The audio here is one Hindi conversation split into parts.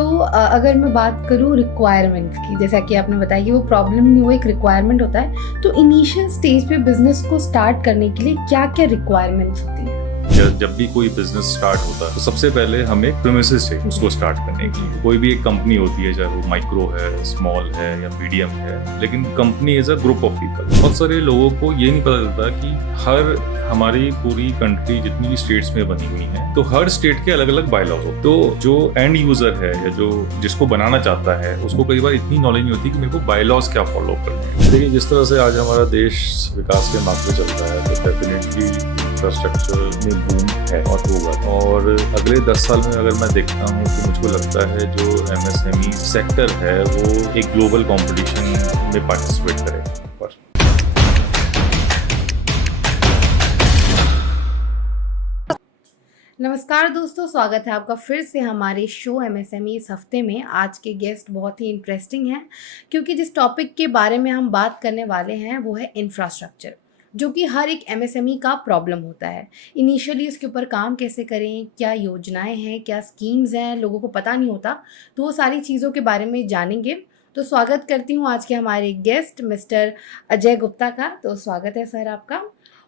अगर मैं बात करूँ रिक्वायरमेंट्स की, जैसा कि आपने बताया कि वो प्रॉब्लम नहीं, वो एक रिक्वायरमेंट होता है। तो इनिशियल स्टेज पे बिजनेस को स्टार्ट करने के लिए क्या-क्या रिक्वायरमेंट्स होती हैं? जब भी कोई बिजनेस स्टार्ट होता है तो सबसे पहले हमें प्रीमिसेस चाहिए उसको स्टार्ट करने के लिए। कोई भी एक कंपनी होती है, चाहे वो माइक्रो है, स्मॉल है या मीडियम है, लेकिन company is a group of people. बहुत सारे लोगों को ये नहीं पता चलता कि हर हमारी पूरी कंट्री जितनी भी स्टेट्स में बनी हुई है, तो हर स्टेट के अलग अलग बायलॉज होते हैं। तो जो एंड यूजर है या जो जिसको बनाना चाहता है, उसको कई बार इतनी नॉलेज नहीं होती कि मेरे को बायलॉज क्या फॉलो करने हैं। देखिए, जिस तरह से आज हमारा देश विकास के मार्ग पे चल रहा है, तो डेफिनेटली इंफ्रास्ट्रक्चर में बूम है और होगा। और अगले 10 साल में अगर मैं देखता हूँ तो मुझको लगता है जो एमएसएमई सेक्टर है वो एक ग्लोबल कंपटीशन में पार्टिसिपेट करेगा। पर नमस्कार दोस्तों, स्वागत है आपका फिर से हमारे शो एमएसएमई इस हफ्ते में। आज के गेस्ट बहुत ही इंटरेस्टिंग हैं क्योंकि जिस टॉपिक के बारे में हम बात करने वाले हैं वो है इंफ्रास्ट्रक्चर, जो कि हर एक एमएसएमई का प्रॉब्लम होता है। इनिशियली उसके ऊपर काम कैसे करें, क्या योजनाएं हैं, क्या स्कीम्स हैं, लोगों को पता नहीं होता। तो वो सारी चीज़ों के बारे में जानेंगे। तो स्वागत करती हूँ आज के हमारे गेस्ट मिस्टर अजय गुप्ता का। तो स्वागत है सर आपका।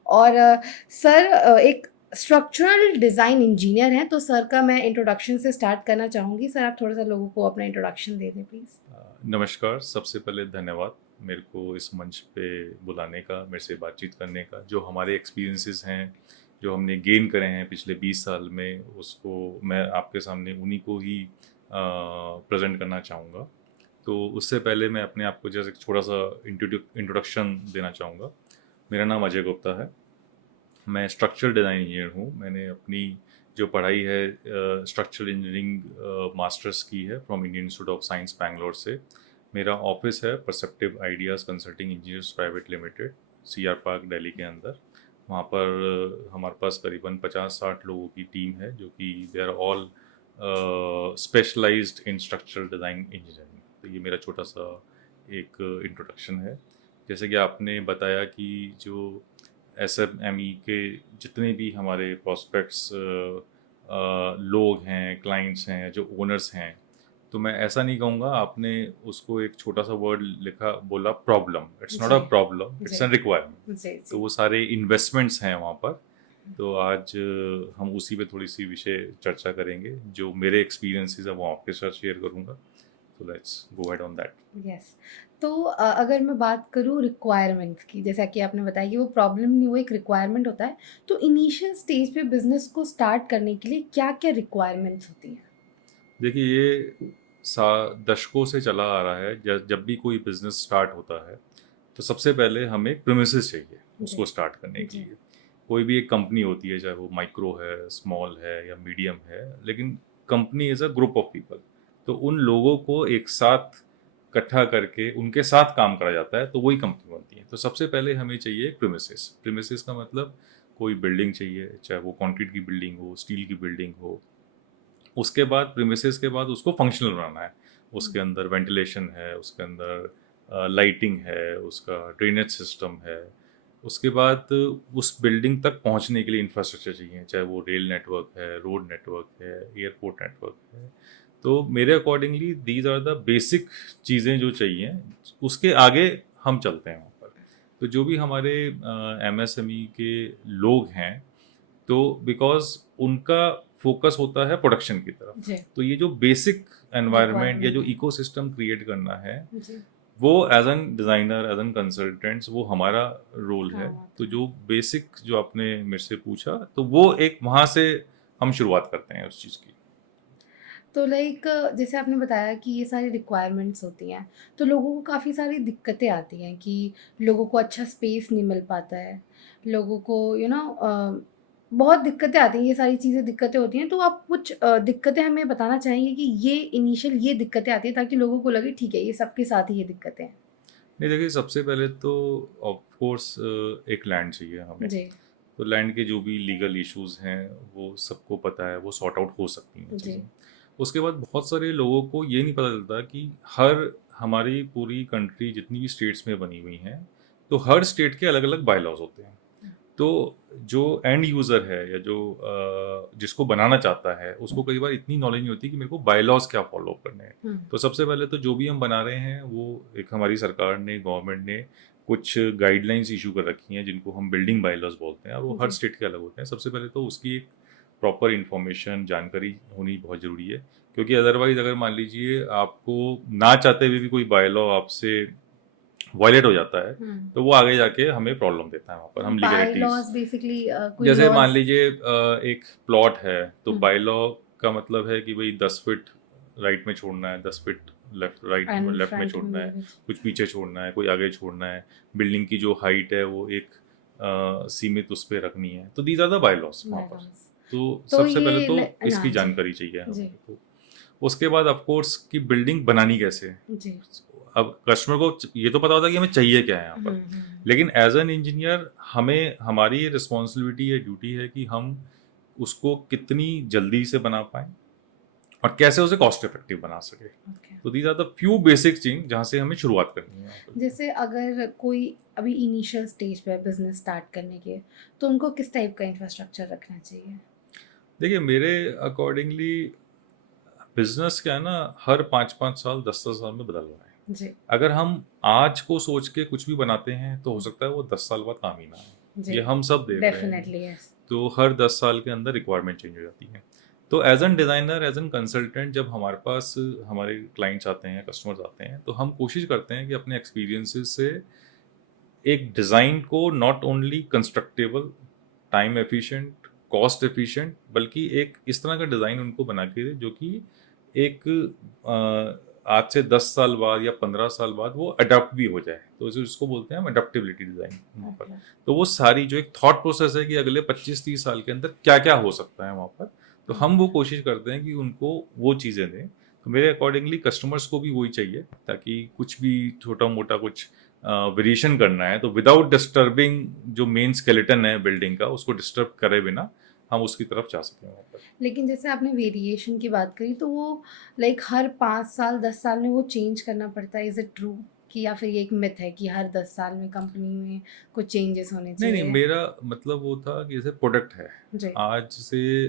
और सर एक स्ट्रक्चरल डिज़ाइन इंजीनियर हैं, तो सर का मैं इंट्रोडक्शन से स्टार्ट करना चाहूँगी। सर आप थोड़ा सा लोगों को अपना इंट्रोडक्शन दे दें प्लीज़। नमस्कार, सबसे पहले धन्यवाद मेरे को इस मंच पे बुलाने का, मेरे से बातचीत करने का। जो हमारे एक्सपीरियंसेस हैं, जो हमने गेन करे हैं पिछले 20 साल में, उसको मैं आपके सामने उन्हीं को ही प्रेजेंट करना चाहूँगा। तो उससे पहले मैं अपने आप को जैसे एक छोटा सा इंट्रोडक्शन देना चाहूँगा। मेरा नाम अजय गुप्ता है, मैं स्ट्रक्चरल डिज़ाइन इंजीनियर हूँ। मैंने अपनी जो पढ़ाई है स्ट्रक्चरल इंजीनियरिंग मास्टर्स की है from Indian institute of science Bangalore से। मेरा ऑफिस है perceptive ideas consulting engineers private limited, CR park Delhi के अंदर। वहाँ पर हमारे पास करीबन 50-60 लोगों की टीम है, जो कि they are all specialised in structural design engineering. तो ये मेरा छोटा सा एक इंट्रोडक्शन है। जैसे कि आपने बताया कि जो एसएमई के जितने भी हमारे प्रॉस्पेक्ट्स लोग हैं, क्लाइंट्स हैं, जो ओनर्स हैं, तो मैं ऐसा नहीं कहूँगा। आपने उसको एक छोटा सा वर्ड लिखा, बोला problem. It's not a G problem, it's G N requirement. जी तो जी। वो सारे इन्वेस्टमेंट्स हैं वहाँ पर। तो आज हम उसी पे थोड़ी सी विषय चर्चा करेंगे। जो मेरे एक्सपीरियंसेस है वो आपके साथ शेयर करूँगा। तो let's go ahead on that. Yes. तो अगर मैं बात करूँ रिक्वायरमेंट्स की, जैसा कि आपने बताया कि वो प्रॉब्लम नहीं, वो एक रिक्वायरमेंट होता है। तो इनिशियल स्टेज पे बिजनेस को स्टार्ट करने के लिए क्या-क्या रिक्वायरमेंट्स होती हैं? देखिए, ये दशकों से चला आ रहा है। जब भी कोई बिजनेस स्टार्ट होता है तो सबसे पहले हमें एक प्रीमिसेस चाहिए उसको जी स्टार्ट करने के जी लिए। कोई भी एक कंपनी होती है, चाहे वो माइक्रो है, स्मॉल है या मीडियम है, लेकिन company is a group of people. तो उन लोगों को एक साथ इकट्ठा करके उनके साथ काम करा जाता है, तो वही कंपनी बनती है। तो सबसे पहले हमें चाहिए प्रीमिसेस। प्रीमिसेस का मतलब कोई बिल्डिंग चाहिए, चाहे वो कंक्रीट की बिल्डिंग हो, स्टील की बिल्डिंग हो। उसके बाद प्रीमिसेस के बाद उसको फंक्शनल बनाना है। उसके अंदर वेंटिलेशन है, उसके अंदर लाइटिंग है, उसका ड्रेनेज सिस्टम है। उसके बाद उस बिल्डिंग तक पहुंचने के लिए इंफ्रास्ट्रक्चर चाहिए, चाहे वो रेल नेटवर्क है, रोड नेटवर्क है, एयरपोर्ट नेटवर्क है। तो मेरे accordingly these are the basic चीज़ें जो चाहिए। उसके आगे हम चलते हैं वहाँ पर। तो जो भी हमारे एमएसएमई के लोग हैं, तो बिकॉज उनका फोकस होता है प्रोडक्शन की तरफ। जी। तो ये जो बेसिक एनवायरनमेंट या जो रिक्वायरमेंट है। इकोसिस्टम क्रिएट करना है, जी। वो as an designer, as an consultants, वो हमारा रोल है। काम तो आता है। जो बेसिक जो आपने मेरे से पूछा, तो वो एक वहाँ से हम शुरुआत करते हैं उस चीज़ की। तो लाइक जैसे आपने बताया कि ये सारी रिक्वायरमेंट्स होती हैं, तो लोगों को काफ़ी सारी दिक्कतें आती हैं कि लोगों को अच्छा स्पेस नहीं मिल पाता है। लोगों को बहुत दिक्कतें आती हैं, ये सारी चीज़ें दिक्कतें होती हैं। तो आप कुछ दिक्कतें हमें बताना चाहेंगे कि ये इनिशियल ये दिक्कतें आती हैं ताकि लोगों को लगे ठीक है, ये सबके साथ ही ये दिक्कतें हैं? नहीं, देखिए, सबसे पहले तो ऑफ कोर्स एक लैंड चाहिए हमें। जी, तो लैंड के जो भी लीगल इश्यूज हैं वो सबको पता है, वो सॉर्ट आउट हो सकती हैं जी। चीज़ें। उसके बाद बहुत सारे लोगों को ये नहीं पता चलता कि हर हमारी पूरी कंट्री जितनी भी स्टेट्स में बनी हुई हैं, तो हर स्टेट के अलग अलग बायलॉज होते हैं। तो जो एंड यूज़र है या जो जिसको बनाना चाहता है उसको कई बार इतनी नॉलेज नहीं होती कि मेरे को बायलॉज क्या फॉलो करने हैं। तो सबसे पहले तो जो भी हम बना रहे हैं वो एक हमारी सरकार ने, गवर्नमेंट ने कुछ गाइडलाइंस इशू कर रखी हैं जिनको हम बिल्डिंग बायलॉज बोलते हैं, और वो हर जी। स्टेट के अलग होते हैं। सबसे पहले तो उसकी एक प्रॉपर इन्फॉर्मेशन, जानकारी होनी बहुत ज़रूरी है, क्योंकि अदरवाइज अगर मान लीजिए आपको ना चाहते हुए भी कोई बायलॉ आपसे वायलेट हो जाता है तो वो आगे जाके हमें प्रॉब्लम देता है वहाँ पर। हम लीगलिटीज, बायलॉज बेसिकली कोई जैसे मान लॉज। लीजिए एक प्लॉट है तो हम्म। बायलॉ का मतलब है कि भाई 10 फीट राइट में छोड़ना है, 10 फीट एंड लेफ्ट में फ्रंट छोड़ना है, में। कुछ पीछे छोड़ना है, कोई आगे छोड़ना है, बिल्डिंग की जो हाइट है वो एक सीमित उस पर रखनी है। तो दीज आर द बायलॉज वहाँ पर। तो तो सबसे पहले ये तो हाँ इसकी जी। जानकारी चाहिए जी। हमें को। उसके बाद ऑफ कोर्स कि बिल्डिंग बनानी कैसे है। जी। अब कस्टमर को ये तो पता होता है कि हमें चाहिए क्या है यहाँ पर, लेकिन एज एन इंजीनियर हमें, हमारी रिस्पॉन्सिबिलिटी है, ड्यूटी है कि हम उसको कितनी जल्दी से बना पाएं और कैसे उसे कॉस्ट इफेक्टिव बना सके। तो these are the few basic thing जहाँ से हमें शुरुआत करनी है। जैसे अगर कोई अभी इनिशियल स्टेज पे बिजनेस स्टार्ट करने के, तो उनको किस टाइप का इंफ्रास्ट्रक्चर रखना चाहिए? देखिए मेरे अकॉर्डिंगली बिजनेस क्या है ना, हर 5-5 साल 10-10 साल में बदल रहा है। जी। अगर हम आज को सोच के कुछ भी बनाते हैं तो हो सकता है वो 10 साल बाद काम ही ना आए। जी। ये हम सब देख रहे हैं। Definitely yes. तो हर 10 साल के अंदर रिक्वायरमेंट चेंज हो जाती है। तो as an designer, as an consultant, जब हमारे पास हमारे क्लाइंट्स आते हैं, कस्टमर्स आते हैं, तो हम कोशिश करते हैं कि अपने एक्सपीरियंसेस से एक डिज़ाइन को not only constructable, time efficient, cost efficient, बल्कि एक इस तरह का डिज़ाइन उनको बना के दे जो कि एक आज से 10 साल बाद या 15 साल बाद वो अडॉप्ट भी हो जाए। तो इसको बोलते हैं हम अडॉप्टेबिलिटी डिज़ाइन वहाँ पर। तो वो सारी जो एक थॉट प्रोसेस है कि अगले 25-30 साल के अंदर क्या क्या हो सकता है वहाँ पर, तो हम वो कोशिश करते हैं कि उनको वो चीज़ें दें। तो मेरे अकॉर्डिंगली कस्टमर्स को भी वही चाहिए, ताकि कुछ भी छोटा मोटा कुछ वेरिएशन करना है तो विदाउट डिस्टर्बिंग जो मेन स्केलेटन है बिल्डिंग का, उसको डिस्टर्ब करे बिना हम उसकी तरफ जा सकें वहाँ पर। लेकिन जैसे आपने वेरिएशन की बात करी, तो वो लाइक हर 5 साल 10 साल में वो चेंज करना पड़ता है, इज इट ट्रू? कि या फिर ये एक मिथ है कि हर 10 साल में कंपनी में कुछ चेंजेस होने नहीं चाहिए? नहीं, मेरा मतलब वो था कि जैसे प्रोडक्ट है, जी। आज से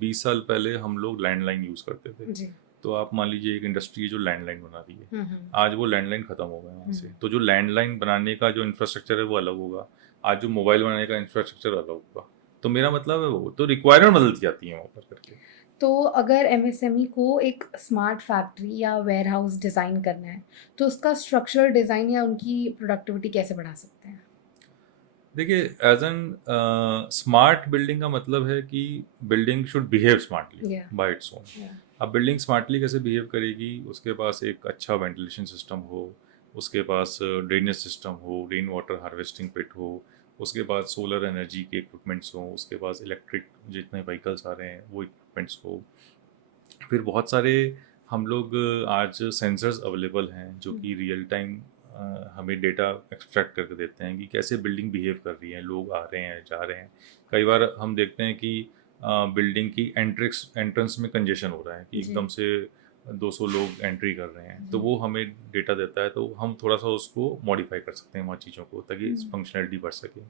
20 साल पहले हम लोग लैंडलाइन यूज़ करते थे। जी। तो आप मान लीजिए एक इंडस्ट्री है जो लैंडलाइन बना रही है, हम्म। आज वो लैंडलाइन खत्म हो गए वहाँ से। तो जो लैंडलाइन बनाने का जो इंफ्रास्ट्रक्चर है वो अलग होगा, आज जो मोबाइल बनाने का इंफ्रास्ट्रक्चर अलग होगा। तो मेरा मतलब है वो तो रिक्वायरमेंट बदलती जाती है वहाँ पर करके। तो अगर एमएसएमई को एक स्मार्ट फैक्ट्री या वेयर हाउस डिज़ाइन करना है, तो उसका स्ट्रक्चरल डिज़ाइन या उनकी प्रोडक्टिविटी कैसे बढ़ा सकते हैं? देखिए एज एन स्मार्ट बिल्डिंग का मतलब है कि building should behave smartly Yeah. Bye its own. Yeah. अब बिल्डिंग स्मार्टली कैसे बिहेव करेगी, उसके पास एक अच्छा वेंटिलेशन सिस्टम हो, उसके पास ड्रेनेज सिस्टम हो, रेन वाटर हार्वेस्टिंग पिट हो, उसके पास सोलर एनर्जी के इक्विपमेंट्स हो, उसके पास इलेक्ट्रिक जितने व्हीकल्स आ रहे हैं वो इक्विपमेंट्स हो। फिर बहुत सारे हम लोग आज सेंसर्स अवेलेबल हैं जो कि रियल टाइम हमें डेटा एक्सट्रैक्ट करके देते हैं कि कैसे बिल्डिंग बिहेव कर रही है, लोग आ रहे हैं, जा रहे हैं। कई बार हम देखते हैं कि बिल्डिंग की एंट्रेंस में कंजेशन हो रहा है कि जी। एकदम से 200 लोग एंट्री कर रहे हैं, तो वो हमें डेटा देता है, तो हम थोड़ा सा उसको मॉडिफाई कर सकते हैं वहाँ चीज़ों को, ताकि फंक्शनैलिटी बढ़ सके।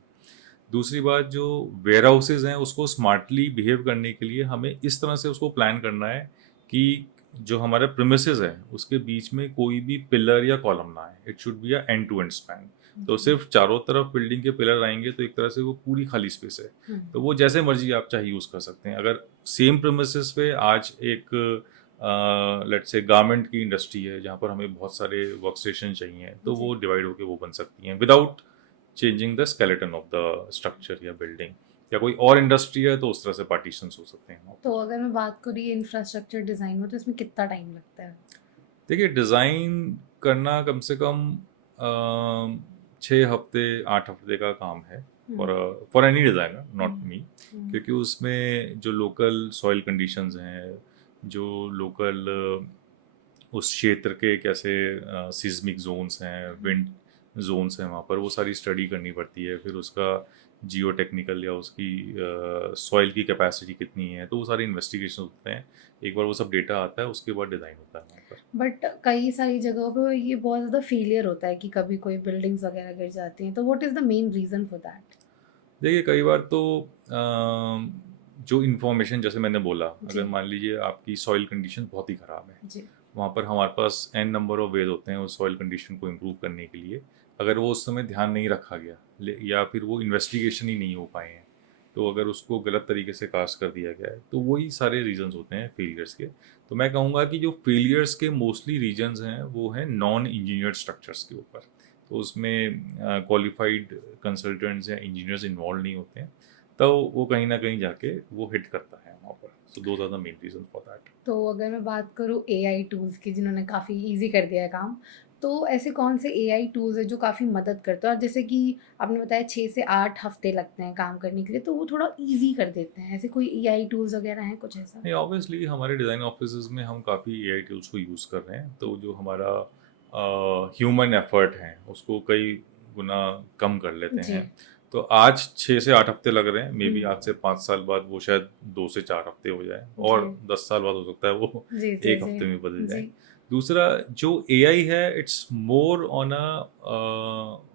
दूसरी बात, जो वेयर हाउसेज हैं उसको स्मार्टली बिहेव करने के लिए हमें इस तरह से उसको प्लान करना है कि जो हमारे प्रीमिसेस है उसके बीच में कोई भी पिलर या कॉलम ना आए। It should be a end to end span. तो सिर्फ चारों तरफ बिल्डिंग के पिलर आएंगे तो एक तरह से वो पूरी खाली स्पेस है, तो वो जैसे मर्जी आप चाहे यूज़ कर सकते हैं। अगर सेम प्रीमिसेस पे आज एक लेट्स से गारमेंट की इंडस्ट्री है जहाँ पर हमें बहुत सारे वर्क स्टेशन चाहिए, तो वो डिवाइड होकर वो बन सकती हैं without changing the skeleton of the structure या बिल्डिंग। या कोई और इंडस्ट्री है तो उस तरह से पार्टीशंस हो सकते हैं। तो अगर मैं बात करूँ इंफ्रास्ट्रक्चर डिज़ाइन में, तो इसमें कितना टाइम लगता है? देखिए डिज़ाइन करना कम से कम 6 हफ्ते 8 हफ्ते का काम है for any designer, not me. क्योंकि उसमें जो लोकल सॉइल कंडीशंस हैं, जो लोकल उस क्षेत्र के कैसे सिस्मिक जोन्स हैं, विंड जोन्स हैं, वहाँ पर वो सारी स्टडी करनी पड़ती है। फिर उसका जियो टेक्निकल या उसकी सॉइल की कैपेसिटी कितनी है, तो वो सारे इन्वेस्टिगेशन होते हैं। एक बार वो सब डेटा आता है उसके बाद डिज़ाइन होता है वहाँ पर। बट कई सारी जगहों पे ये बहुत ज़्यादा फेलियर होता है कि कभी कोई बिल्डिंग्स वगैरह गिर जाती हैं, तो what is the main reason for that? देखिए कई बार तो जो इन्फॉर्मेशन जैसे मैंने बोला, जी। अगर मान लीजिए आपकी सॉइल कंडीशन बहुत ही ख़राब है, जी। वहाँ पर हमारे पास एन नंबर ऑफ वेज होते हैं उस सॉइल कंडीशन को इम्प्रूव करने के लिए। अगर वो उस समय ध्यान नहीं रखा गया या फिर वो इन्वेस्टिगेशन ही नहीं हो पाए हैं, तो अगर उसको गलत तरीके से कास्ट कर दिया गया है, तो वही सारे रीजंस होते हैं फेलियर्स के। तो मैं कहूँगा कि जो फेलियर्स के मोस्टली रीजंस हैं वो हैं नॉन इंजीनियर्ड स्ट्रक्चर्स के ऊपर। तो उसमें क्वालिफाइड कंसल्टेंट्स या इंजीनियर्स इन्वॉल्व नहीं होते हैं, तो वो कहीं ना कहीं जाके वो हिट करता है वहाँ पर। So those are the main reason for that. तो अगर मैं बात करूँ एआई टूल्स की जिन्होंने काफ़ी इजी कर दिया है काम, तो ऐसे कौन से एआई टूल्स हैं जो काफ़ी मदद करते हैं? और जैसे कि आपने बताया 6 से 8 हफ्ते लगते हैं काम करने के लिए, तो वो थोड़ा इजी कर देते हैं। ऐसे कोई एआई टूल्स वगैरह हैं कुछ ऐसा? नहीं, ऑब्वियसली हमारे डिज़ाइन ऑफिस में हम काफ़ी एआई टूल्स को यूज़ कर रहे हैं, तो जो हमारा ह्यूमन एफर्ट है उसको कई गुना कम कर लेते जी। हैं। तो आज 6 से 8 हफ्ते लग रहे हैं, मे बी हुँ। आज से 5 साल बाद वो शायद 2 से 4 हफ्ते हो जाए, जी। और 10 साल बाद हो सकता है वो जी, जी, एक जी। हफ्ते में बदल जी। जाए। दूसरा जो एआई है, it's more on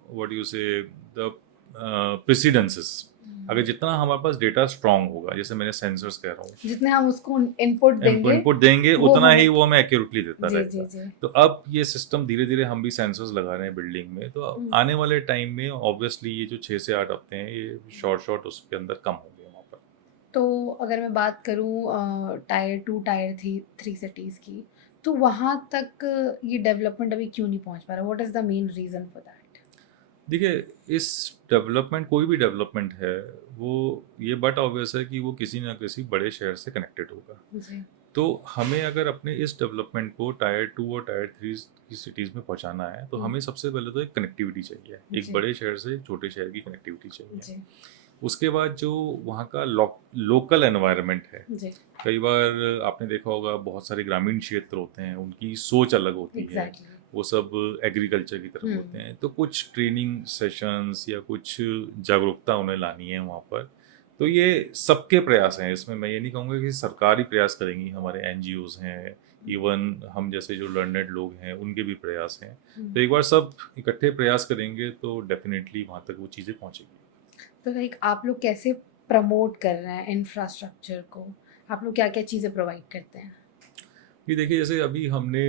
what you से द प्रेसिडेंसेस। अगर जितना हमारे पास डेटा स्ट्रांग होगा, जैसे मैंने सेंसर्स कह रहा हूँ, जितने हम उसको इनपुट देंगे, इनपुट देंगे वो उतना ही हमें वो हमें एक्यूरेटली देता जी, जी, रहेगा। जी। तो अब ये सिस्टम धीरे धीरे हम भी सेंसर्स लगा रहे हैं बिल्डिंग में, तो अब हुँ। आने वाले टाइम में ऑब्वियसली ये जो 6 से 8 हफ्ते हैं ये शॉर्ट शॉर्ट उसके अंदर कम होंगे वहाँ पर। तो अगर मैं बात करूँ टायर 2, टायर 3 सिटीज़ की, तो वहाँ तक ये डेवलपमेंट अभी क्यों नहीं पहुँच पा रहा? What is the main reason for that? देखिए, इस डेवलपमेंट, कोई भी डेवलपमेंट है, वो ये बट ऑब्वियस है कि वो किसी ना किसी बड़े शहर से कनेक्टेड होगा। जी। तो हमें अगर अपने इस डेवलपमेंट को टायर 2 और टायर 3 की सिटीज़ में पहुंचाना है, तो हुँ। हमें सबसे पहले तो एक कनेक्टिविटी चाहिए, एक जी। बड़े शहर से छोटे शहर की कनेक्टिविटी चाहिए। जी। उसके बाद जो वहाँ का लोकल एनवायरनमेंट है, जी। कई बार आपने देखा होगा बहुत सारे ग्रामीण क्षेत्र होते हैं, उनकी सोच अलग होती है, एग्ज़ैक्टली। वो सब एग्रीकल्चर की तरफ हुँ। होते हैं। तो कुछ ट्रेनिंग सेशंस या कुछ जागरूकता उन्हें लानी है वहाँ पर। तो ये सबके प्रयास हैं, इसमें मैं ये नहीं कहूँगा कि सरकार ही प्रयास करेंगी, हमारे एनजीओज हैं, इवन हम जैसे जो लर्नेड लोग हैं उनके भी प्रयास हैं। हुँ। तो एक बार सब इकट्ठे प्रयास करेंगे तो डेफिनेटली वहाँ तक वो चीज़ें पहुँचेंगी। तो लाइक आप लोग कैसे प्रमोट कर रहे हैं इंफ्रास्ट्रक्चर को? आप लोग क्या-क्या चीज़ें प्रोवाइड करते हैं? ये देखिए, जैसे अभी हमने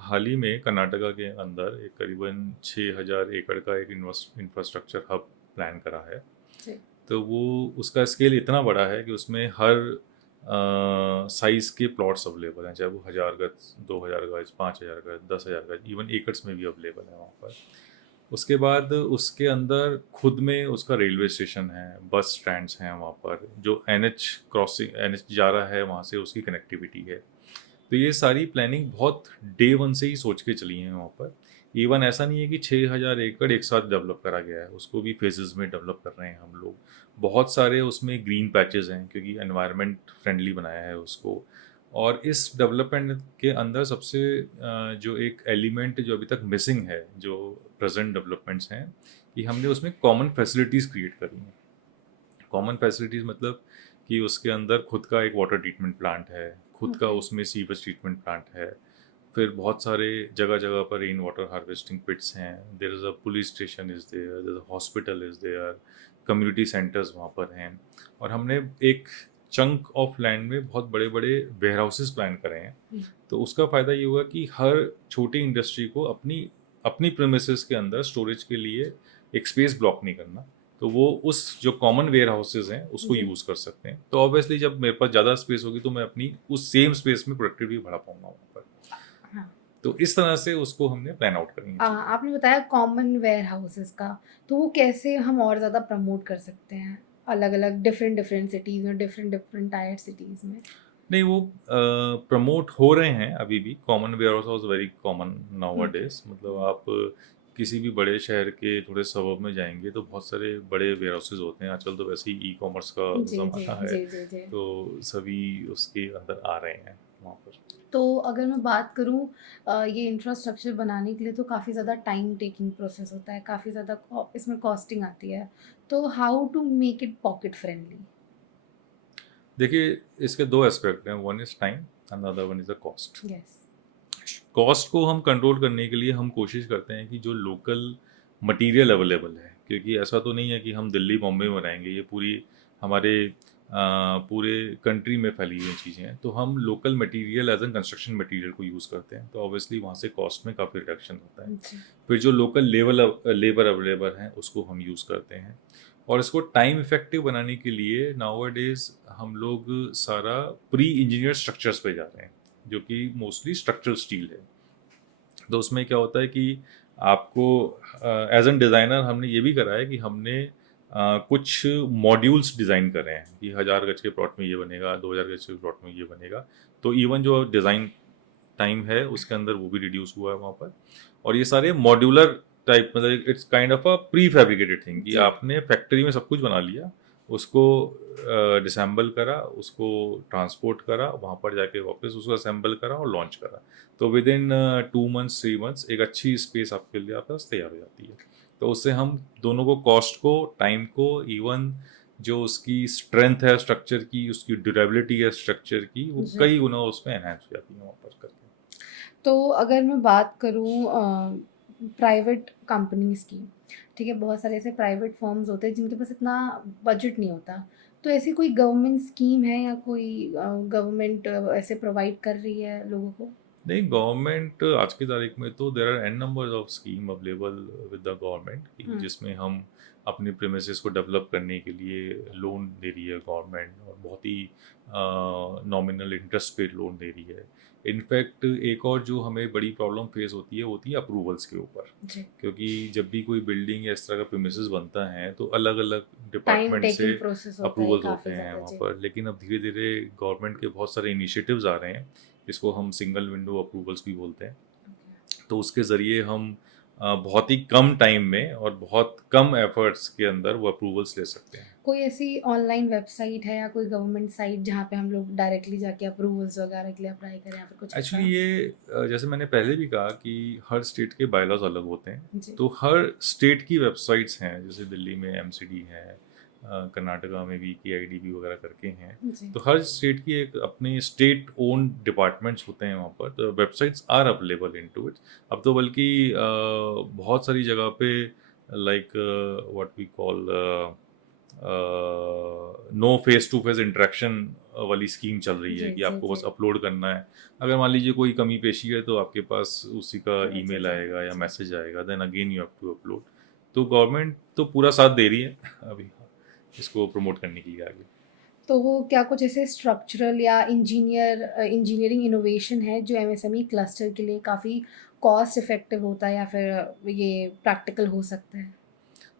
हाल ही में कर्नाटका के अंदर एक करीबन 6,000 एकड़ का एक इंफ्रास्ट्रक्चर हब प्लान करा है। जी। तो वो उसका स्केल इतना बड़ा है कि उसमें हर साइज़ के प्लॉट्स अवेलेबल हैं, चाहे वो 1,000 गज, 2,000 गज, 5,000 गज, 10,000 गज, इवन एकड़्स में भी अवेलेबल है वहाँ पर। उसके बाद उसके अंदर खुद में उसका रेलवे स्टेशन है, बस स्टैंड्स हैं वहाँ पर, जो एनएच जा रहा है वहाँ से उसकी कनेक्टिविटी है। तो ये सारी प्लानिंग बहुत डे वन से ही सोच के चली है वहाँ पर। इवन ऐसा नहीं है कि 6,000 एकड़ एक साथ डेवलप करा गया है, उसको भी फेजेस में डेवलप कर रहे हैं हम लोग। बहुत सारे उसमें ग्रीन पैचेस हैं क्योंकि एनवायरनमेंट फ्रेंडली बनाया है उसको। और इस डेवलपमेंट के अंदर सबसे जो एक एलिमेंट जो अभी तक मिसिंग है, जो प्रेजेंट डेवलपमेंट्स हैं, कि हमने उसमें कॉमन फैसिलिटीज़ क्रिएट करी हैं। कॉमन फैसिलिटीज़ मतलब कि उसके अंदर खुद का एक वाटर ट्रीटमेंट प्लांट है, खुद का ओके। उसमें सीवेज ट्रीटमेंट प्लांट है, फिर बहुत सारे जगह जगह पर रेन वाटर हार्वेस्टिंग पिट्स हैं, there is a police station is there, there is a hospital is there, community centres वहाँ पर हैं। और हमने एक चंक ऑफ लैंड में बहुत बड़े बड़े वेयर हाउसेस प्लान करे हैं। हुँ। तो उसका फ़ायदा ये होगा कि हर छोटी इंडस्ट्री को अपनी अपनी प्रेमिसेस के अंदर स्टोरेज के लिए एक स्पेस ब्लॉक नहीं करना, तो वो उस जो कॉमन वेयर हाउसेज हैं उसको जी। यूज़ कर सकते हैं। तो ऑब्वियसली जब मेरे पास ज़्यादा स्पेस होगी तो मैं अपनी उस सेम स्पेस में प्रोडक्टिविटी बढ़ा पाऊंगा वहाँ पर। हाँ। तो इस तरह से उसको हमने प्लान आउट करेंगे चीज़ें। आपने बताया कॉमन वेयर हाउसेस का, तो वो कैसे हम और ज़्यादा प्रमोट कर सकते हैं अलग-अलग डिफरेंट सिटीज़ में, डिफरेंट टायर सिटीज़ में? नहीं, वो प्रमोट हो रहे हैं अभी भी। Common warehouse very common now okay. Days. मतलब आप किसी भी बड़े शहर के थोड़े सबब में जाएंगे तो बहुत सारे बड़े वेयर हाउसेज होते हैं। आजकल तो वैसे ही ई कॉमर्स का जी, जी, ज़माना है, जी, जी, जी। तो सभी उसके अंदर आ रहे हैं वहाँ पर। तो अगर मैं बात करूँ ये इंफ्रास्ट्रक्चर बनाने के लिए तो काफ़ी ज़्यादा टाइम टेकिंग प्रोसेस होता है, काफ़ी ज़्यादा इसमें कॉस्टिंग आती है। तो how to make it pocket friendly? देखिए, इसके दो एस्पेक्ट हैं, one is time and other one is the cost. Yes. Cost को हम कंट्रोल करने के लिए हम कोशिश करते हैं कि जो लोकल मटेरियल अवेलेबल है, क्योंकि ऐसा तो नहीं है कि हम दिल्ली बॉम्बे में बनाएंगे, ये पूरी हमारे पूरे कंट्री में फैली हुई चीज़ें हैं। तो हम local material as an construction material को यूज़ करते हैं, तो ऑब्वियसली वहाँ से कॉस्ट में काफ़ी रिडक्शन होता है। जी। फिर जो लोकल लेबर अवेलेबल हैं उसको हम यूज़ करते हैं, और इसको टाइम इफेक्टिव बनाने के लिए नाउअडेज हम लोग सारा प्री इंजीनियर स्ट्रक्चर्स पे जा रहे हैं, जो कि मोस्टली स्ट्रक्चरल स्टील है। तो उसमें क्या होता है कि आपको एज एन डिज़ाइनर हमने ये भी करा है कि हमने कुछ मॉड्यूल्स डिज़ाइन करे हैं कि 1000 गज के प्लॉट में ये बनेगा, 2000 गज के प्लॉट में ये बनेगा। तो इवन जो डिज़ाइन टाइम है उसके अंदर वो भी रिड्यूस हुआ है वहाँ पर। और ये सारे मॉड्यूलर टाइप, मतलब it's kind of a pre fabricated thing कि जी। आपने फैक्ट्री में सब कुछ बना लिया, उसको डिसम्बल करा, उसको ट्रांसपोर्ट करा, वहाँ पर जाके वापस उसको असेंबल करा और लॉन्च करा। तो विद इन 2 मंथ्स 3 मंथ्स एक अच्छी स्पेस आपके लिए आपके पास तैयार हो जाती है। तो उससे हम दोनों को, कॉस्ट को, टाइम को, इवन जो उसकी स्ट्रेंथ है स्ट्रक्चर की, उसकी ड्यूरेबिलिटी है स्ट्रक्चर की, वो जी। कई गुना उसमें एनहांस हो जाती है वहाँ पर करके। तो अगर मैं बात करूँ प्राइवेट कंपनीज़ की, ठीक है, बहुत सारे ऐसे प्राइवेट फर्म्स होते हैं जिनके पास इतना बजट नहीं होता, तो ऐसी कोई गवर्नमेंट स्कीम है या कोई गवर्नमेंट ऐसे प्रोवाइड कर रही है लोगों को? नहीं, गवर्नमेंट आज की तारीख में तो there are an numbers of scheme available with the government, जिसमें हम अपने प्रेमिसेस को डेवलप करने के लिए लोन दे रही है गवर्नमेंट, और बहुत ही नॉमिनल इंटरेस्ट पे लोन दे रही है। इनफैक्ट एक और जो हमें बड़ी प्रॉब्लम फेस होती है वो होती है अप्रूवल्स के ऊपर, जी। क्योंकि जब भी कोई बिल्डिंग या इस तरह का प्रेमिसेस बनता है तो अलग अलग टाइम डिपार्टमेंट से टेकिंग प्रोसेस होता है अप्रूवल्स होते काफ़ी हैं ज़्यादा। वहाँ जी। पर। लेकिन अब धीरे धीरे गवर्नमेंट के बहुत सारे इनिशिएटिव्स आ रहे हैं, इसको हम सिंगल विंडो अप्रूवल्स भी बोलते हैं। तो उसके ज़रिए हम बहुत ही कम टाइम में और बहुत कम एफर्ट्स के अंदर वो अप्रूवल्स ले सकते हैं। कोई ऐसी ऑनलाइन वेबसाइट है या कोई गवर्नमेंट साइट जहाँ पे हम लोग डायरेक्टली जाके अप्रूवल्स वगैरह के लिए अप्लाई करें या फिर कुछ ऐसा? एक्चुअली ये जैसे मैंने पहले भी कहा कि हर स्टेट के बायलॉज अलग होते हैं। जी। तो हर स्टेट की वेबसाइट्स हैं, जैसे दिल्ली में एमसीडी है, कर्नाटका में भी केआईडीबी वगैरह करके हैं। जी। तो हर स्टेट की एक अपने स्टेट ओन डिपार्टमेंट्स होते हैं वहाँ पर, तो websites are available into it. अब तो बल्कि बहुत सारी जगह पे like what we call no face to face interaction वाली स्कीम चल रही है जी, कि जी, आपको बस जी। अपलोड करना है। अगर मान लीजिए कोई कमी पेशी है तो आपके पास उसी का जी, ईमेल जी, आएगा या जी। मैसेज आएगा, then again you have to upload. तो गवर्नमेंट तो पूरा साथ दे रही है अभी इसको प्रमोट करने के लिए आगे। तो वो क्या कुछ ऐसे स्ट्रक्चरल या इंजीनियरिंग इनोवेशन है जो एमएसएमई क्लस्टर के लिए काफ़ी कॉस्ट इफेक्टिव होता है या फिर ये प्रैक्टिकल हो सकता है?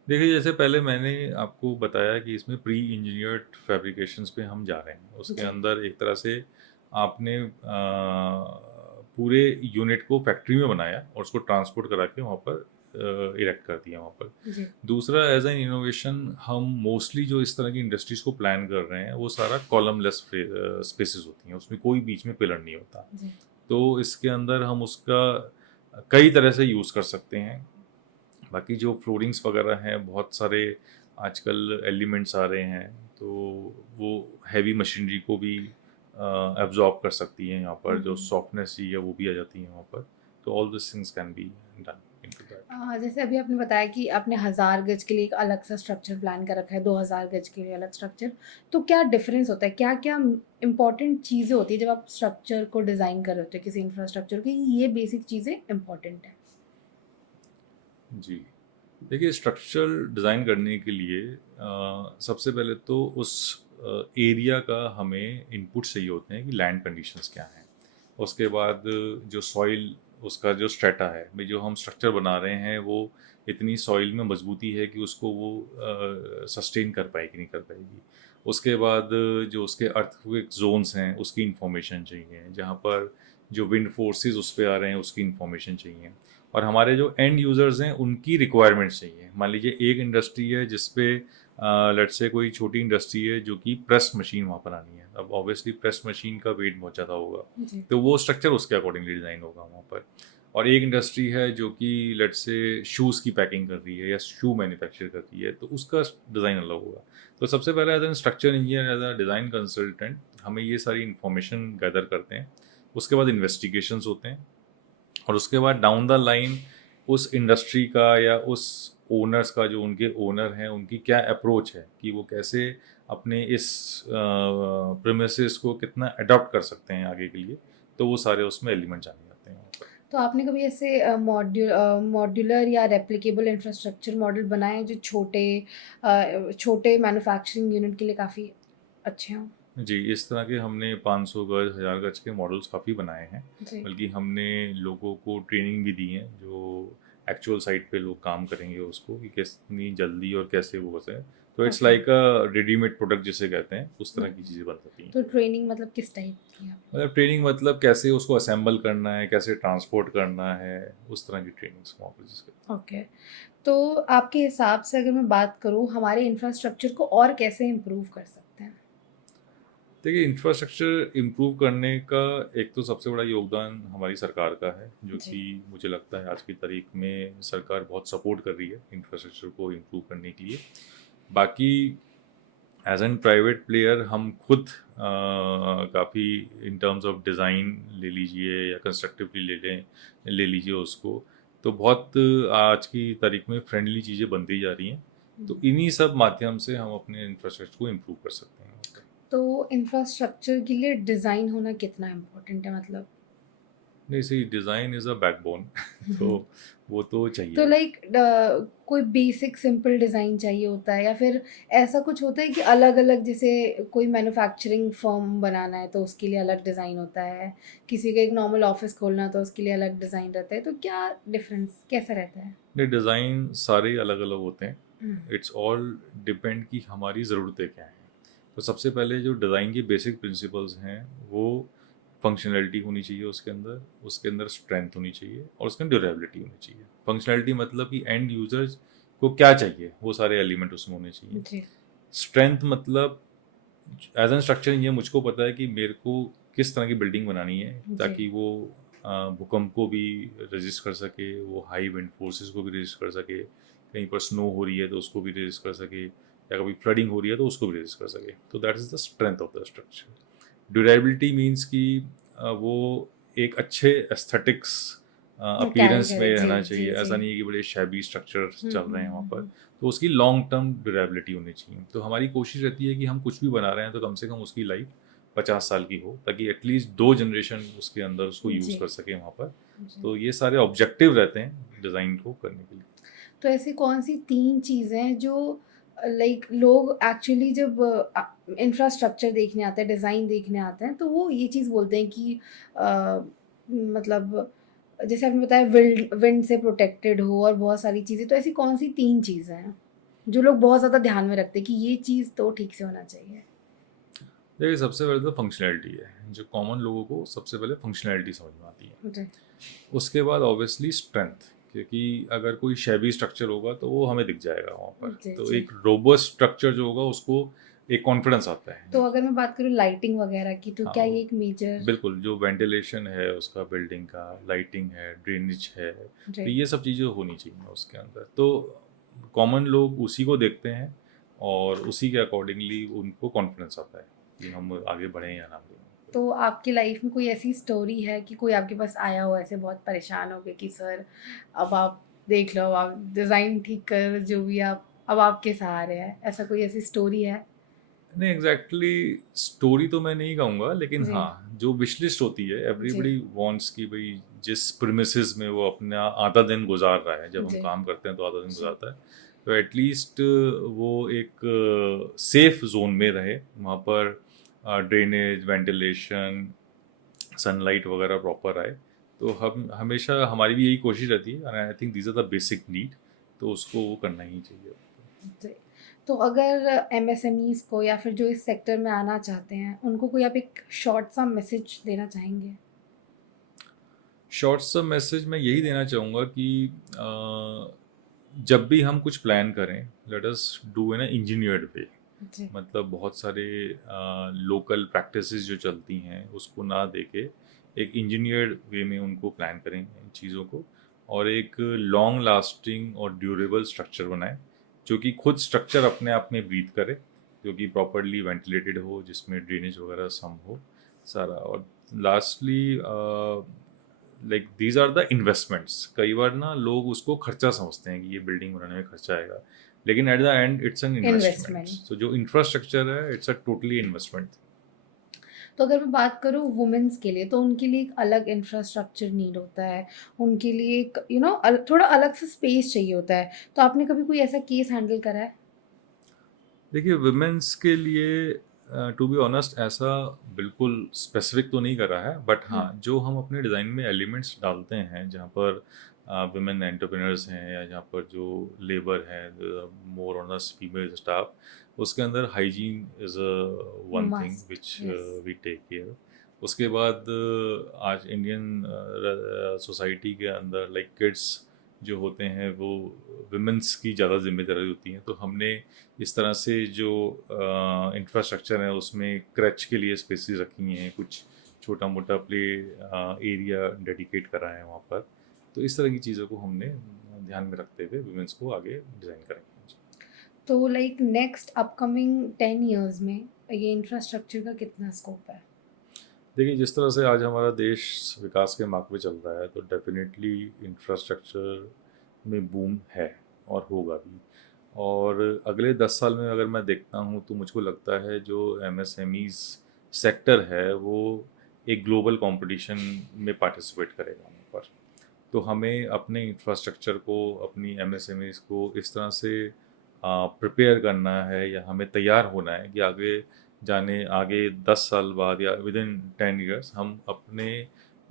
देखिए, जैसे पहले मैंने आपको बताया कि इसमें प्री इंजीनियर्ड फैब्रिकेशंस पे हम जा रहे हैं। उसके जी। अंदर एक तरह से आपने पूरे यूनिट को फैक्ट्री में बनाया और उसको ट्रांसपोर्ट करा के वहाँ पर इरेक्ट कर दिया वहाँ पर। जी। दूसरा, एज एन इनोवेशन हम मोस्टली जो इस तरह की इंडस्ट्रीज को प्लान कर रहे हैं वो सारा कॉलमलेस स्पेसेस होती हैं, उसमें कोई बीच में पिलर नहीं होता। जी। तो इसके अंदर हम उसका कई तरह से यूज़ कर सकते हैं। बाकी जो फ्लोरिंग्स वगैरह हैं, बहुत सारे आजकल एलिमेंट्स आ रहे हैं, तो वो हैवी मशीनरी को भी एब्जॉर्ब कर सकती हैं यहाँ पर, जो सॉफ्टनेस ही है वो भी आ जाती है वहाँ पर। तो all this things can be done into that. जैसे अभी आपने बताया कि आपने 1000 गज के लिए एक अलग सा स्ट्रक्चर प्लान कर रखा है, 2000 गज के लिए अलग स्ट्रक्चर। तो क्या डिफरेंस होता है? क्या-क्या इम्पोर्टेंट चीज़ें होती हैं जब आप स्ट्रक्चर को डिज़ाइन कर रहे होते हैं किसी इंफ्रास्ट्रक्चर की, ये बेसिक चीज़ें इम्पोर्टेंट हैं? जी, देखिए, स्ट्रक्चरल डिज़ाइन करने के लिए सबसे पहले तो उस एरिया का हमें इनपुट चाहिए होते हैं कि लैंड कंडीशंस क्या हैं। उसके बाद जो सॉइल, उसका जो स्ट्रेटा है भाई, जो हम स्ट्रक्चर बना रहे हैं वो इतनी सॉइल में मजबूती है कि उसको वो सस्टेन कर पाएगी नहीं कर पाएगी। उसके बाद जो उसके अर्थक्वेक जोन्स हैं उसकी इंफॉर्मेशन चाहिए, जहाँ पर जो विंड फोर्सेस उस पर आ रहे हैं उसकी इंफॉर्मेशन चाहिए, और हमारे जो एंड यूज़र्स हैं उनकी रिक्वायरमेंट्स चाहिए। मान लीजिए एक इंडस्ट्री है जिसपे लेट्स से कोई छोटी इंडस्ट्री है जो कि प्रेस मशीन वहाँ पर आनी है। अब ऑब्वियसली प्रेस मशीन का वेट बहुत ज़्यादा होगा, जी। तो वो स्ट्रक्चर उसके अकॉर्डिंगली डिज़ाइन होगा वहाँ पर। और एक इंडस्ट्री है जो कि लेट्स से शूज़ की पैकिंग कर रही है या शू मैन्युफैक्चर कर रही है, तो उसका डिज़ाइन अलग होगा। तो सबसे पहले as an structure engineer, as a design consultant, हमें ये सारी इन्फॉर्मेशन गैदर करते हैं। उसके बाद इन्वेस्टिगेशंस होते हैं, और उसके बाद डाउन द लाइन उस इंडस्ट्री का या उस ओनर्स का, जो उनके ओनर हैं, उनकी क्या अप्रोच है कि वो कैसे अपने इस प्रेमिसेस को कितना अडॉप्ट कर सकते हैं आगे के लिए। तो वो सारे उसमें एलिमेंट जाने जाते हैं। तो आपने कभी ऐसे मॉड्यूलर या रेप्लिकेबल इंफ्रास्ट्रक्चर मॉडल बनाए हैं जो छोटे मैन्युफैक्चरिंग यूनिट के लिए काफ़ी अच्छे हों? जी, इस तरह के हमने 500 गज, 1000 गज के मॉडल्स काफ़ी बनाए हैं। जी। बल्कि हमने लोगों को ट्रेनिंग भी दी है, जो एक्चुअल साइट पे लोग काम करेंगे उसको, कि कितनी जल्दी और कैसे वो होता है। तो it's okay. Like a readymade product जिसे कहते हैं, उस तरह की चीज़ें बन जाती हैं। तो ट्रेनिंग मतलब किस टाइप की है? मतलब ट्रेनिंग मतलब कैसे उसको असेंबल करना है, कैसे ट्रांसपोर्ट करना है, उस तरह की ट्रेनिंग्स वहाँ पर जिसके। ओके। तो आपके हिसाब से अगर मैं बात करूँ हमारे इंफ्रास्ट्रक्चर को और कैसे इम्प्रूव कर सकते हैं? देखिए, इंफ्रास्ट्रक्चर इम्प्रूव करने का एक तो सबसे बड़ा योगदान हमारी सरकार का है, जो जी। कि मुझे लगता है आज की तारीख में सरकार बहुत सपोर्ट कर रही है इंफ्रास्ट्रक्चर को इम्प्रूव करने के लिए। बाकी एज एन प्राइवेट प्लेयर हम खुद काफ़ी इन टर्म्स ऑफ डिज़ाइन ले लीजिए या कंस्ट्रक्टिवली ले लीजिए उसको, तो बहुत आज की तारीख में फ्रेंडली चीज़ें बनती जा रही हैं। तो इन्हीं सब माध्यम से हम अपने इंफ्रास्ट्रक्चर को इम्प्रूव कर सकते हैं। तो इंफ्रास्ट्रक्चर के लिए डिज़ाइन होना कितना इम्पोर्टेंट है मतलब? नहीं, सी डिज़ाइन इज़ अ बैकबोन तो वो तो चाहिए। तो लाइक कोई बेसिक सिंपल डिज़ाइन चाहिए होता है या फिर ऐसा कुछ होता है कि अलग-अलग जैसे कोई मैन्युफैक्चरिंग फर्म बनाना है तो उसके लिए अलग डिज़ाइन होता है, किसी का एक नॉर्मल ऑफ़िस खोलना है तो उसके लिए अलग डिज़ाइन रहता है, तो क्या डिफ़रेंस कैसा रहता है? नहीं, डिज़ाइन सारे अलग-अलग होते हैं। हुँ, इट्स ऑल डिपेंड कि हमारी ज़रूरतें क्या हैं। तो सबसे पहले जो डिज़ाइन की बेसिक प्रिंसिपल्स हैं, वो फंक्शनैलिटी होनी चाहिए उसके अंदर स्ट्रेंथ होनी चाहिए और उसके अंदर ड्यूरेबिलिटी होनी चाहिए। फंक्शनैलिटी मतलब कि एंड यूज़र्स को क्या चाहिए, वो सारे एलिमेंट उसमें होने चाहिए। जी, स्ट्रेंथ मतलब एज एन स्ट्रक्चर इंजीनियर मुझको पता है कि मेरे को किस तरह की बिल्डिंग बनानी है जी, ताकि वो भूकंप को भी रेजिस्ट कर सके, वो हाई विंड फोर्सेस को भी रेजिस्ट कर सके, कहीं पर स्नो हो रही है तो उसको भी रेजिस्ट कर सके, या कभी फ्लडिंग हो रही है तो उसको भी रेजिस्ट कर सके। तो that is the strength of the structure. Durability means कि वो एक अच्छे एस्थेटिक्स कैरी अपीयरेंस में करे, जी, रहना जी, चाहिए। जी। ऐसा नहीं है कि बड़े शैबी स्ट्रक्चर हुँ, चल हुँ, रहे हैं वहाँ हुँ, पर। हुँ। तो उसकी लॉन्ग टर्म ड्यूरेबिलिटी होनी चाहिए। तो हमारी कोशिश रहती है कि हम कुछ भी बना रहे हैं तो कम से कम उसकी लाइफ 50 साल की हो, ताकि एटलीस्ट 2 जनरेशन उसके अंदर उसको यूज़ जी, कर सकें वहाँ पर। जी। तो ये सारे ऑब्जेक्टिव रहते हैं डिज़ाइन को करने के लिए। तो ऐसी कौन-सी 3 चीज़ें हैं जो लाइक लोग एक्चुअली जब इंफ्रास्ट्रक्चर देखने आते हैं, डिज़ाइन देखने आते हैं, तो वो ये चीज़ बोलते हैं कि मतलब जैसे आपने बताया विल्ड विंड से प्रोटेक्टेड हो और बहुत सारी चीज़ें, तो ऐसी कौन-सी 3 चीज़ें हैं, जो लोग बहुत ज़्यादा ध्यान में रखते हैं कि ये चीज़ तो ठीक से होना चाहिए? देखिए, सबसे पहले तो फंक्शनैलिटी है। जो कॉमन लोगों को सबसे पहले फंक्शनैलिटी समझ में आती है। जी, उसके बाद ऑब्वियसली स्ट्रेंथ, क्योंकि अगर कोई शैबी स्ट्रक्चर होगा तो वो हमें दिख जाएगा वहाँ पर। जी, तो जी। एक रोबस्ट स्ट्रक्चर जो होगा उसको एक कॉन्फिडेंस आता तो है। अगर मैं बात करूँ लाइटिंग वगैरह की, तो क्या हाँ, ये एक मेजर बिल्कुल, जो वेंटिलेशन है उसका बिल्डिंग का, लाइटिंग है, ड्रेनेज है, तो जी। ये सब चीज़ें होनी चाहिए उसके अंदर। तो कॉमन लोग उसी को देखते हैं और उसी के अकॉर्डिंगली उनको कॉन्फिडेंस आता है कि हम आगे बढ़ें या ना बढ़ें। तो आपकी लाइफ में कोई ऐसी स्टोरी है कि कोई आपके पास आया हो ऐसे बहुत परेशान हो गए कि सर अब आप देख लो, अब आप डिज़ाइन ठीक कर जो भी आप अब आपके सहारे है, ऐसा कोई ऐसी स्टोरी है? नहीं, एग्जैक्टली स्टोरी तो मैं नहीं कहूँगा, लेकिन जी, हाँ, जो विश लिस्ट होती है, जी, एवरीबडी वांट्स कि भाई जिस प्रीमिसेस में वो अपना आधा दिन गुजार रहा है, जब हम जी, काम करते हैं तो आधा दिन जी, गुजारता है, तो एटलीस्ट वो एक सेफ जोन में रहे। वहाँ पर ड्रेनेज, वेंटिलेशन, सनलाइट वगैरह प्रॉपर आए। तो हम हमेशा हमारी भी यही कोशिश रहती है, and I think these are the basic need, तो उसको वो करना ही चाहिए। जी। तो अगर एमएसएमईज़ को या फिर जो इस सेक्टर में आना चाहते हैं, उनको कोई आप एक शॉर्ट सा मैसेज देना चाहेंगे? शॉर्ट सा मैसेज मैं यही देना चाहूँगा कि जब भी हम कुछ प्लान करें, let us do in a engineered way. जी, मतलब बहुत सारे लोकल प्रैक्टिसेस जो चलती हैं उसको ना देके एक इंजीनियर्ड वे में उनको प्लान करें इन चीज़ों को, और एक लॉन्ग लास्टिंग और ड्यूरेबल स्ट्रक्चर बनाएं जो कि खुद स्ट्रक्चर अपने आप में ब्रीथ करे, जो कि प्रॉपरली वेंटिलेटेड हो, जिसमें ड्रेनेज वगैरह सम हो सारा। और lastly like these are the investments. कई बार ना लोग उसको खर्चा समझते हैं कि ये बिल्डिंग बनाने में खर्चा आएगा, लेकिन at the end it's an investment. Investment. So जो इंफ्रास्ट्रक्चर है इट्स अ टोटली इन्वेस्टमेंट। तो अगर मैं बात करूँ वुमेन्स के लिए, तो उनके लिए एक अलग इंफ्रास्ट्रक्चर नीड होता है, उनके लिए एक थोड़ा अलग सा स्पेस चाहिए होता है। तो आपने कभी कोई ऐसा केस हैंडल करा है? देखिए वुमेन्स के लिए टू बी ऑनेस्ट ऐसा बिल्कुल स्पेसिफिक तो नहीं करा है, बट हाँ जो हम अपने डिज़ाइन में एलिमेंट्स डालते हैं जहाँ पर वुमेन एंटरप्रेन्योर्स हैं या जहाँ पर जो लेबर है more on the female staff, उसके अंदर hygiene is one thing must, which yes. We take care. उसके बाद आज इंडियन सोसाइटी के अंदर लाइक किड्स जो होते हैं वो वुमेन्स की ज़्यादा जिम्मेदारी होती हैं, तो हमने इस तरह से जो इंफ्रास्ट्रक्चर है उसमें क्रच के लिए स्पेसेस रखी हैं, कुछ छोटा मोटा प्ले एरिया डेडिकेट करा है वहाँ पर। तो इस तरह की चीज़ों को हमने ध्यान में रखते हुए वुमेन्स को आगे डिज़ाइन करेंगे। तो लाइक नेक्स्ट अपकमिंग 10 इयर्स में ये इंफ्रास्ट्रक्चर का कितना स्कोप है? देखिए जिस तरह से आज हमारा देश विकास के मार्ग पे चल रहा है, तो डेफिनेटली इंफ्रास्ट्रक्चर में बूम है और होगा भी। और अगले 10 साल में अगर मैं देखता हूँ तो मुझको लगता है जो एमएसएमईज सेक्टर है वो एक ग्लोबल कंपटीशन में पार्टिसिपेट करेगा वहाँ पर। तो हमें अपने इंफ्रास्ट्रक्चर को, अपनी एमएसएमईज को इस तरह से प्रिपेयर करना है या हमें तैयार होना है कि आगे 10 साल बाद या विद इन 10 ईयर्स हम अपने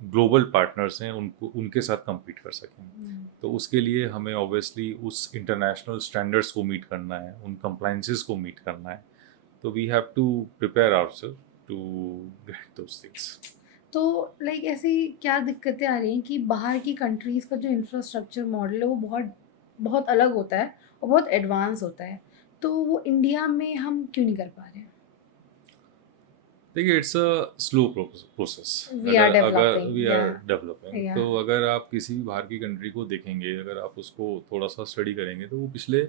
ग्लोबल पार्टनर्स हैं उनके साथ compete कर सकें। तो उसके लिए हमें ऑब्वियसली उस इंटरनेशनल स्टैंडर्ड्स को मीट करना है, उन कंप्लाइंसेस को मीट करना है। तो we have to prepare ourself to get those things. तो लाइक ऐसी क्या दिक्कतें आ रही हैं कि बाहर की कंट्रीज़ का जो इंफ्रास्ट्रक्चर मॉडल है वो बहुत बहुत अलग होता है और बहुत एडवांस होता है, तो वो इंडिया में हम क्यों नहीं कर पा रहे हैं? देखिए it's a slow process. We are developing, we are developing. या तो अगर आप किसी भी बाहर की कंट्री को देखेंगे, अगर आप उसको थोड़ा सा स्टडी करेंगे, तो वो पिछले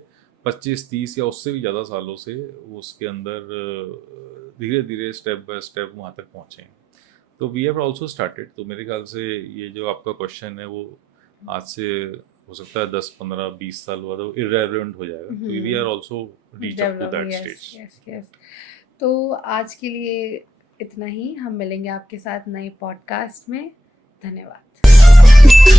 25-30 या उससे भी ज़्यादा सालों से वो उसके अंदर धीरे धीरे स्टेप बाय स्टेप वहाँ तक पहुँचे हैं। तो वी हैव ऑल्सो स्टार्टेड। तो मेरे ख्याल से ये जो आपका क्वेश्चन है वो आज से हो सकता है 10-15-20 साल बाद वो इररिलेवेंट हो जाएगा। तो we are also reach up to that stage. Yes yes. तो आज के लिए इतना ही, हम मिलेंगे आपके साथ नए पॉडकास्ट में। धन्यवाद।